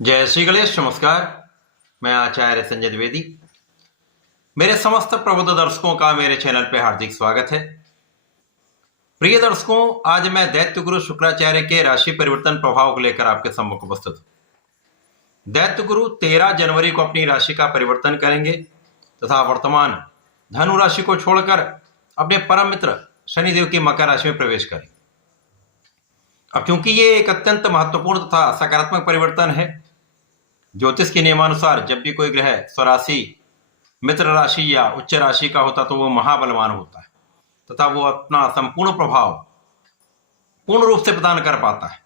जय श्री गणेश। नमस्कार, मैं आचार्य संजय द्विवेदी। मेरे समस्त प्रबुद्ध दर्शकों का मेरे चैनल पे हार्दिक स्वागत है। प्रिय दर्शकों, आज मैं दैत्य गुरु शुक्राचार्य के राशि परिवर्तन प्रभाव को लेकर आपके सम्मुख उपस्थित हूं। दैत्य गुरु 13 जनवरी को अपनी राशि का परिवर्तन करेंगे तथा वर्तमान धनु राशि को छोड़कर अपने परम मित्र शनिदेव की मकर राशि में प्रवेश करेंगे। अब क्योंकि ये एक अत्यंत महत्वपूर्ण तथा सकारात्मक परिवर्तन है, ज्योतिष के नियमानुसार जब भी कोई ग्रह स्वराशि, मित्र राशि या उच्च राशि का होता तो वो महाबलवान होता है तथा वो अपना संपूर्ण प्रभाव पूर्ण रूप से प्रदान कर पाता है,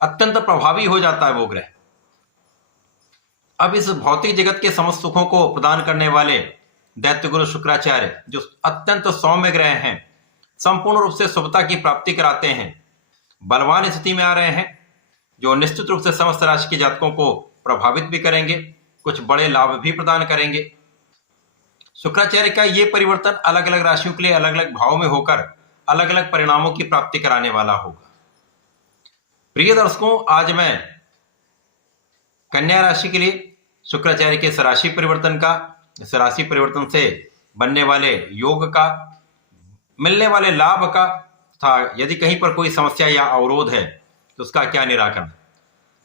अत्यंत प्रभावी हो जाता है वो ग्रह। अब इस भौतिक जगत के समस्त सुखों को प्रदान करने वाले दैत्य गुरु शुक्राचार्य जो अत्यंत सौम्य ग्रह हैं, संपूर्ण रूप से शुभता की प्राप्ति कराते हैं, बलवान स्थिति में आ रहे हैं, जो निश्चित रूप से समस्त राशि के जातकों को प्रभावित भी करेंगे, कुछ बड़े लाभ भी प्रदान करेंगे। शुक्राचार्य का ये परिवर्तन अलग अलग राशियों के लिए अलग अलग भाव में होकर अलग अलग परिणामों की प्राप्ति कराने वाला होगा। प्रिय दर्शकों, आज मैं कन्या राशि के लिए शुक्राचार्य के इस राशि परिवर्तन का, इस राशि परिवर्तन से बनने वाले योग का, मिलने वाले लाभ का तथा यदि कहीं पर कोई समस्या या अवरोध है तो उसका क्या निराकरण,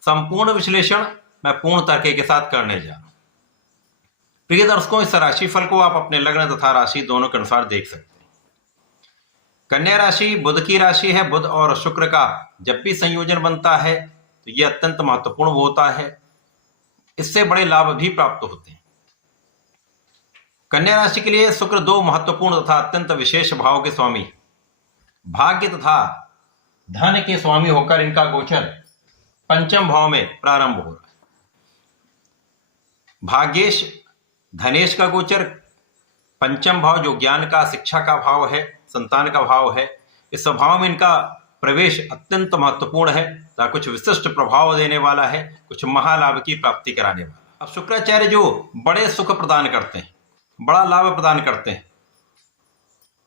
संपूर्ण विश्लेषण मैं पूर्ण तर्क के साथ करने जा रहा हूं। प्रिय दर्शकों, इस राशि फल को आप अपने लग्न तथा राशि दोनों के अनुसार देख सकते हैं। कन्या राशि बुध की राशि है। बुध और शुक्र का जब भी संयोजन बनता है तो यह अत्यंत महत्वपूर्ण होता है, इससे बड़े लाभ भी प्राप्त होते हैं। कन्या राशि के लिए शुक्र दो महत्वपूर्ण तथा अत्यंत विशेष भाव के स्वामी, भाग्य तथा धन के स्वामी होकर इनका गोचर पंचम भाव में प्रारंभ हो रहा है। भाग्येश धनेश का गोचर पंचम भाव, जो ज्ञान का, शिक्षा का भाव है, संतान का भाव है, इस भाव में इनका प्रवेश अत्यंत महत्वपूर्ण है तथा कुछ विशिष्ट प्रभाव देने वाला है, कुछ महालाभ की प्राप्ति कराने वाला। अब शुक्राचार्य जो बड़े सुख प्रदान करते हैं, बड़ा लाभ प्रदान करते हैं,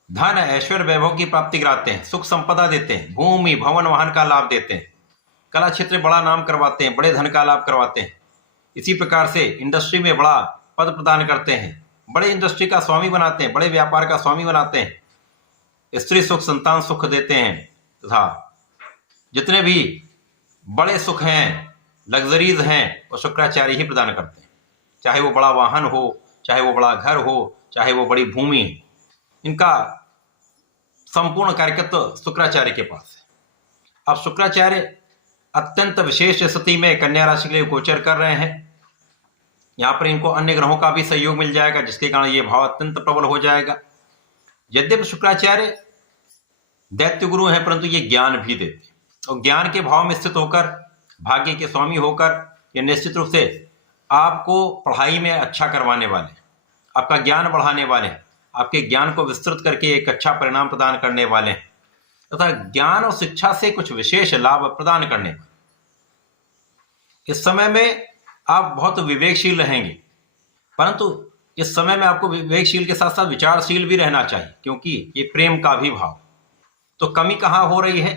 धन ऐश्वर्य वैभव की प्राप्ति कराते हैं, सुख संपदा देते हैं, भूमि भवन वाहन का लाभ देते हैं, कला क्षेत्र में बड़ा नाम करवाते हैं, बड़े धन का लाभ करवाते हैं। इसी प्रकार से इंडस्ट्री में बड़ा पद प्रदान करते हैं, बड़े इंडस्ट्री का स्वामी बनाते हैं, बड़े व्यापार का स्वामी बनाते हैं, स्त्री सुख, संतान सुख देते हैं तथा जितने भी बड़े सुख हैं, लग्जरीज हैं, वो शुक्राचार्य ही प्रदान करते हैं। चाहे वो बड़ा वाहन हो, चाहे वो बड़ा घर हो, चाहे वो बड़ी भूमि, इनका संपूर्ण कार्यकर्ता शुक्राचार्य के पास है। अब शुक्राचार्य अत्यंत विशेष स्थिति में कन्या राशि के लिए गोचर कर रहे हैं। यहाँ पर इनको अन्य ग्रहों का भी सहयोग मिल जाएगा, जिसके कारण ये भाव अत्यंत प्रबल हो जाएगा। यद्यपि शुक्राचार्य दैत्य गुरु हैं, परंतु ये ज्ञान भी देते हैं और ज्ञान के भाव में स्थित होकर, भाग्य के स्वामी होकर, ये निश्चित रूप से आपको पढ़ाई में अच्छा करवाने वाले, आपका ज्ञान बढ़ाने वाले, आपके ज्ञान को विस्तृत करके एक अच्छा परिणाम प्रदान करने वाले हैं तथा ज्ञान और शिक्षा से कुछ विशेष लाभ प्रदान करने वाले। इस समय में आप बहुत विवेकशील रहेंगे, परंतु इस समय में आपको विवेकशील के साथ साथ विचारशील भी रहना चाहिए, क्योंकि ये प्रेम का भी भाव। तो कमी कहाँ हो रही है?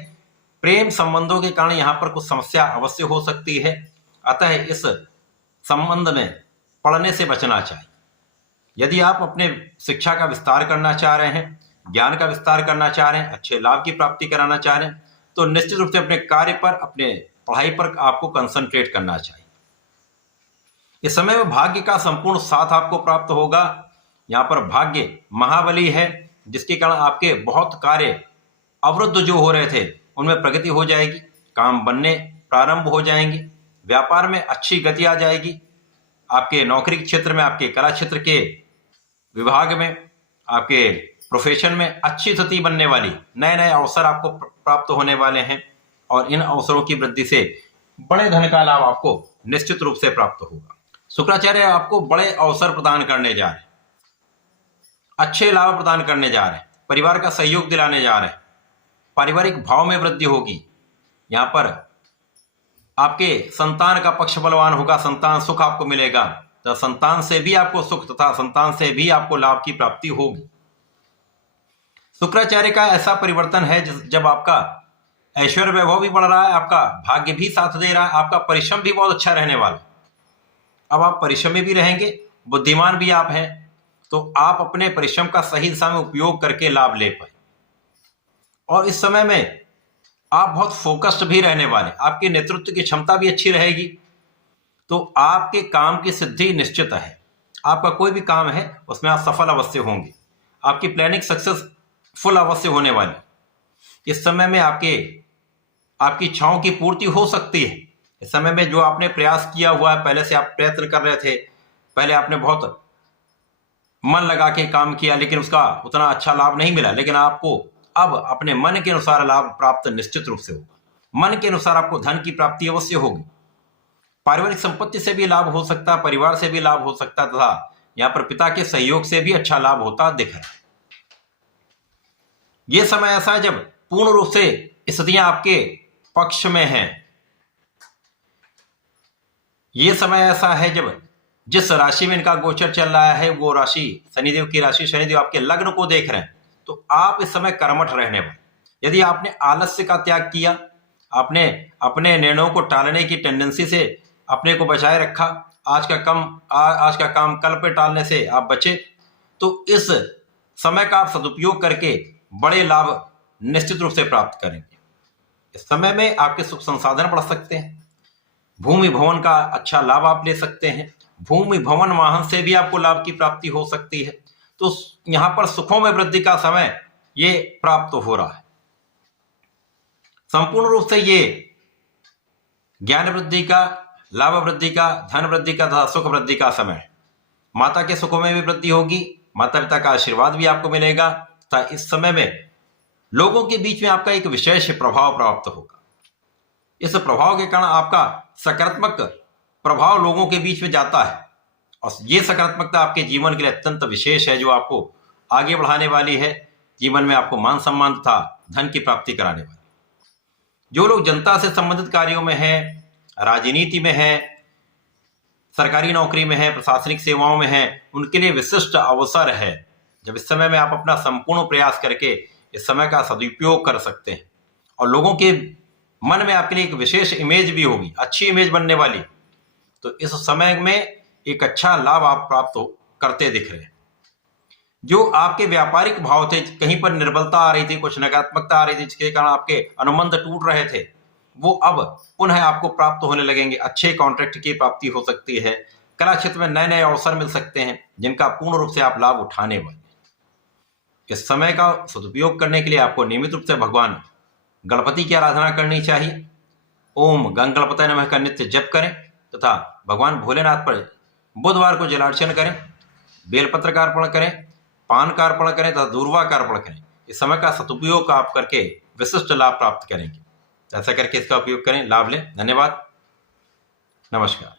प्रेम संबंधों के कारण यहाँ पर कुछ समस्या अवश्य हो सकती है, अतः इस संबंध में पढ़ने से बचना चाहिए। यदि आप अपने शिक्षा का विस्तार करना चाह रहे हैं, ज्ञान का विस्तार करना चाह रहे हैं, अच्छे लाभ की प्राप्ति कराना चाह रहे हैं, तो निश्चित रूप से अपने कार्य पर, अपने पढ़ाई पर आपको कंसंट्रेट करना चाहिए। इस समय में भाग्य का संपूर्ण साथ आपको प्राप्त होगा। यहाँ पर भाग्य महाबली है, जिसके कारण आपके बहुत कार्य अवरुद्ध जो हो रहे थे उनमें प्रगति हो जाएगी, काम बनने प्रारंभ हो जाएंगे, व्यापार में अच्छी गति आ जाएगी, आपके नौकरी क्षेत्र में, आपके कला क्षेत्र के विभाग में, आपके प्रोफेशन में अच्छी स्थिति बनने वाली, नए नए अवसर आपको प्राप्त होने वाले हैं और इन अवसरों की वृद्धि से बड़े धन का लाभ आपको निश्चित रूप से प्राप्त होगा। शुक्राचार्य आपको बड़े अवसर प्रदान करने जा रहे हैं, अच्छे लाभ प्रदान करने जा रहे हैं, परिवार का सहयोग दिलाने जा रहे हैं, पारिवारिक भाव में वृद्धि होगी। यहाँ पर आपके संतान का पक्ष बलवान होगा, संतान सुख आपको मिलेगा, तो संतान से भी आपको सुख तथा संतान से भी आपको लाभ की प्राप्ति होगी। शुक्राचार्य का ऐसा परिवर्तन है जब आपका ऐश्वर्य वैभव भी बढ़ रहा है, आपका भाग्य भी साथ दे रहा है, आपका परिश्रम भी बहुत अच्छा रहने वाला है। अब आप परिश्रमी भी रहेंगे, बुद्धिमान भी आप हैं, तो आप अपने परिश्रम का सही दिशा में उपयोग करके लाभ ले पाए। और इस समय में आप बहुत फोकस्ड भी रहने वाले, आपकी नेतृत्व की क्षमता भी अच्छी रहेगी, तो आपके काम की सिद्धि निश्चित है। आपका कोई भी काम है उसमें आप सफल अवश्य होंगे, आपकी प्लानिंग सक्सेसफुल अवश्य होने वाली। इस समय में आपकी इच्छाओं की पूर्ति हो सकती है। इस समय में जो आपने प्रयास किया हुआ है, पहले से आप प्रयत्न कर रहे थे, पहले आपने बहुत मन लगा के काम किया लेकिन उसका उतना अच्छा लाभ नहीं मिला, लेकिन आपको अब अपने मन के अनुसार लाभ प्राप्त निश्चित रूप से होगा। मन के अनुसार आपको धन की प्राप्ति अवश्य होगी। पारिवारिक संपत्ति से भी लाभ हो सकता है, परिवार से भी लाभ हो सकता है, तथा यहाँ पर पिता के सहयोग से भी अच्छा लाभ होता दिख रहा है। यह समय ऐसा है जब पूर्ण रूप से स्थितियां आपके पक्ष में हैं। यह समय ऐसा है जब जिस राशि में इनका गोचर चल रहा है वो राशि शनिदेव की राशि, शनिदेव आपके लग्न को देख रहे हैं, तो आप इस समय कर्मठ रहने वाले। यदि आपने आलस्य का त्याग किया, आपने अपने निर्णयों को टालने की टेंडेंसी से अपने को बचाए रखा, आज का काम कल पे टालने से आप बचे, तो इस समय का आप सदुपयोग करके बड़े लाभ निश्चित रूप से प्राप्त करेंगे। इस समय में आपके सुख संसाधन बढ़ सकते हैं, भूमि भवन का अच्छा लाभ आप ले सकते हैं, भूमि भवन वाहन से भी आपको लाभ की प्राप्ति हो सकती है। तो यहां पर सुखों में वृद्धि का समय ये प्राप्त हो रहा है। संपूर्ण रूप से ये ज्ञान वृद्धि का, लाभ वृद्धि का, धन वृद्धि का तथा सुख वृद्धि का समय है। माता के सुखों में भी वृद्धि होगी, माता पिता का आशीर्वाद भी आपको मिलेगा, तथा इस समय में लोगों के बीच में आपका एक विशेष प्रभाव प्राप्त होगा। इस प्रभाव के कारण आपका सकारात्मक प्रभाव लोगों के बीच में जाता है, और ये सकारात्मकता आपके जीवन के लिए अत्यंत विशेष है, जो आपको आगे बढ़ाने वाली है, जीवन में आपको मान सम्मान तथा धन की प्राप्ति कराने वाली। जो लोग जनता से संबंधित कार्यों में हैं, राजनीति में हैं, सरकारी नौकरी में हैं, प्रशासनिक सेवाओं में हैं, उनके लिए विशिष्ट अवसर है जब इस समय में आप अपना संपूर्ण प्रयास करके इस समय का सदुपयोग कर सकते हैं, और लोगों के मन में आपके लिए एक विशेष इमेज भी होगी, अच्छी इमेज बनने वाली। तो इस समय में एक अच्छा लाभ आप प्राप्त करते दिख रहे हैं। जो आपके व्यापारिक भाव थे, कहीं पर निर्बलता आ रही थी, कुछ नकारात्मकता आ रही थी, जिसके कारण आपके अनुबंध टूट रहे थे, वो अब पुनः आपको प्राप्त होने लगेंगे। अच्छे कॉन्ट्रैक्ट की प्राप्ति हो सकती है, कला क्षेत्र में नए नए अवसर मिल सकते हैं, जिनका पूर्ण रूप से आप लाभ उठाने वाले। इस समय का सदुपयोग करने के लिए आपको नियमित रूप से भगवान गणपति की आराधना करनी चाहिए। ओम गंग गणपतये नमः का नित्य जप करें, तथा भगवान भोलेनाथ पर बुधवार को जलार्चन करें, बेलपत्र का अर्पण करें, पान का अर्पण करें तथा दूर्वा का अर्पण करें। इस समय का सदुपयोग आप करके विशिष्ट लाभ प्राप्त करेंगे। ऐसा करके इसका उपयोग करें, लाभ लें। धन्यवाद, नमस्कार।